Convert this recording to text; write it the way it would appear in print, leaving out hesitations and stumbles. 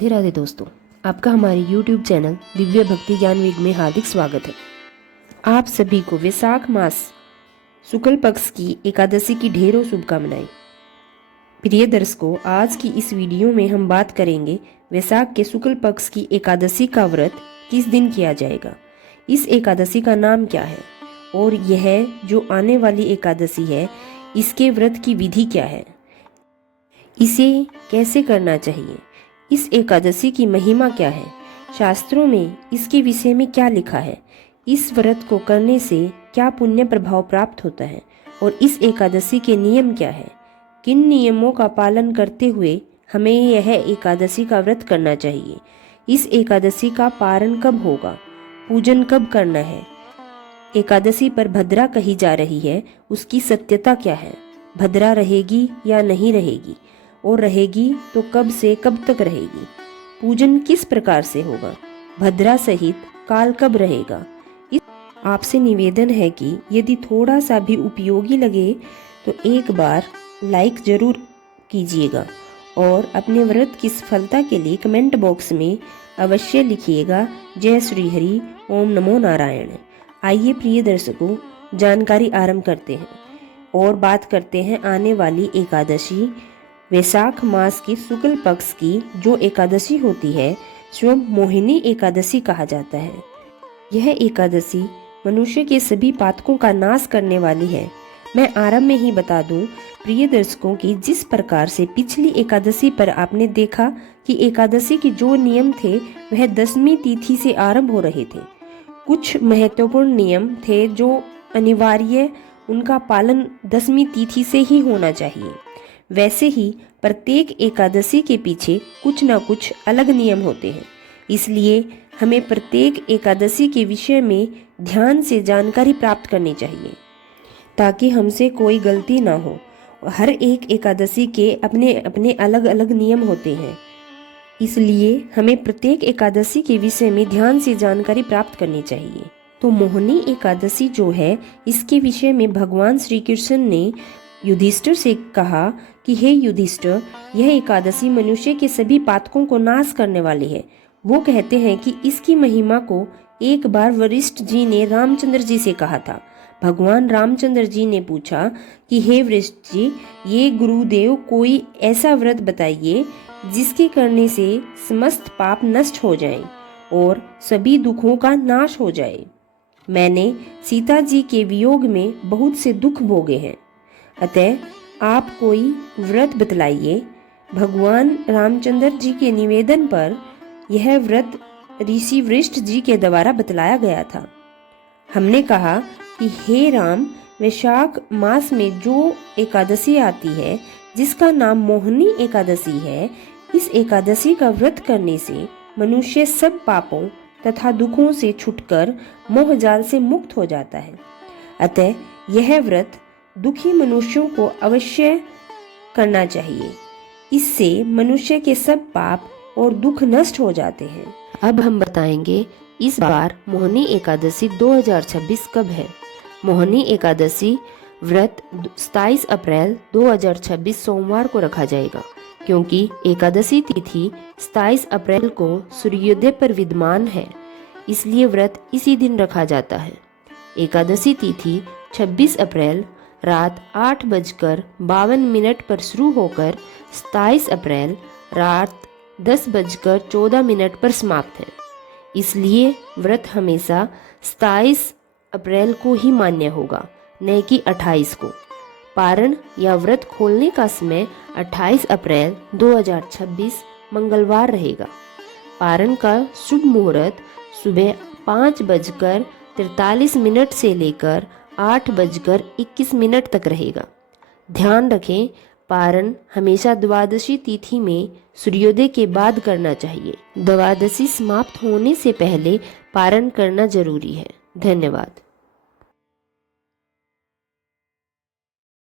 राधे राधे दोस्तों, आपका हमारे YouTube चैनल दिव्य भक्ति ज्ञान वेग में हार्दिक स्वागत है। आप सभी को वैशाख मास शुक्ल पक्ष की एकादशी की ढेरों शुभकामनाएं। प्रिय दर्शकों, आज की इस वीडियो में हम बात करेंगे वैशाख के शुक्ल पक्ष की एकादशी का व्रत किस दिन किया जाएगा, इस एकादशी का नाम क्या है और यह जो आने वाली एकादशी है इसके व्रत की विधि क्या है, इसे कैसे करना चाहिए, इस एकादशी की महिमा क्या है, शास्त्रों में इसके विषय में क्या लिखा है, इस व्रत को करने से क्या पुण्य प्रभाव प्राप्त होता है और इस एकादशी के नियम क्या है, किन नियमों का पालन करते हुए हमें यह एकादशी का व्रत करना चाहिए, इस एकादशी का पारण कब होगा, पूजन कब करना है, एकादशी पर भद्रा कही जा रही है उसकी सत्यता क्या है, भद्रा रहेगी या नहीं रहेगी और रहेगी तो कब से कब तक रहेगी, पूजन किस प्रकार से होगा, भद्रा सहित काल कब रहेगा। इस आपसे निवेदन है कि यदि थोड़ा सा भी उपयोगी लगे तो एक बार लाइक जरूर कीजिएगा और अपने व्रत की सफलता के लिए कमेंट बॉक्स में अवश्य लिखिएगा जय श्री हरि ओम नमो नारायण। आइए प्रिय दर्शकों, जानकारी आरंभ करते हैं और बात करते हैं आने वाली एकादशी वैशाख मास की शुक्ल पक्ष की जो एकादशी होती है स्वयं मोहिनी एकादशी कहा जाता है। यह एकादशी मनुष्य के सभी पातकों का नाश करने वाली है। मैं आरंभ में ही बता दूं प्रिय दर्शकों की, जिस प्रकार से पिछली एकादशी पर आपने देखा कि एकादशी के जो नियम थे वह 10वीं तिथि से आरंभ हो रहे थे। कुछ महत्वपूर्ण नियम थे जो अनिवार्य, उनका पालन 10वीं तिथि से ही होना चाहिए। वैसे ही प्रत्येक एकादशी के पीछे कुछ न कुछ अलग नियम होते हैं, इसलिए हमें प्रत्येक एकादशी के विषय में ध्यान से जानकारी प्राप्त करनी चाहिए ताकि हमसे कोई गलती ना हो। हर एक एकादशी के अपने अपने अलग अलग नियम होते हैं, इसलिए हमें प्रत्येक एकादशी के विषय में ध्यान से जानकारी प्राप्त करनी चाहिए। तो मोहिनी एकादशी जो है इसके विषय में भगवान श्री कृष्ण ने युधिष्ठिर से कहा कि हे युधिष्ठिर, यह एकादशी मनुष्य के सभी पातकों को नाश करने वाली है। वो कहते हैं कि इसकी महिमा को एक बार वशिष्ठ जी ने रामचंद्र जी से कहा था। भगवान रामचंद्र जी ने पूछा कि हे वशिष्ठ जी, ये गुरुदेव कोई ऐसा व्रत बताइए जिसके करने से समस्त पाप नष्ट हो जाएं और सभी दुखों का नाश हो जाए। मैंने सीता जी के वियोग में बहुत से दुख भोगे हैं, अतः आप कोई व्रत बतलाइए। भगवान रामचंद्र जी के निवेदन पर यह व्रत ऋषि वशिष्ठ जी के द्वारा बतलाया गया था। हमने कहा कि हे राम, वैशाख मास में जो एकादशी आती है जिसका नाम मोहिनी एकादशी है, इस एकादशी का व्रत करने से मनुष्य सब पापों तथा दुखों से छुटकर मोह जाल से मुक्त हो जाता है। अतः यह व्रत दुखी मनुष्यों को अवश्य करना चाहिए, इससे मनुष्य के सब पाप और दुख नष्ट हो जाते हैं। अब हम बताएंगे इस बार मोहिनी एकादशी 2026 कब है। मोहिनी एकादशी व्रत 27 अप्रैल 2026 सोमवार को रखा जाएगा, क्योंकि एकादशी तिथि 27 अप्रैल को सूर्योदय पर विद्यमान है, इसलिए व्रत इसी दिन रखा जाता है। एकादशी तिथि 26 अप्रैल रात 8:52 पर शुरू होकर 27 अप्रैल रात 10:14 पर समाप्त है। इसलिए व्रत हमेशा 27 अप्रैल को ही मान्य होगा, न कि 28 को। पारण या व्रत खोलने का समय 28 अप्रैल 2026 मंगलवार रहेगा। पारण का शुभ मुहूर्त सुबह 5:43 से लेकर 8:21 तक रहेगा। ध्यान रखें, पारण हमेशा द्वादशी तिथि में सूर्योदय के बाद करना चाहिए। द्वादशी समाप्त होने से पहले पारण करना जरूरी है। धन्यवाद।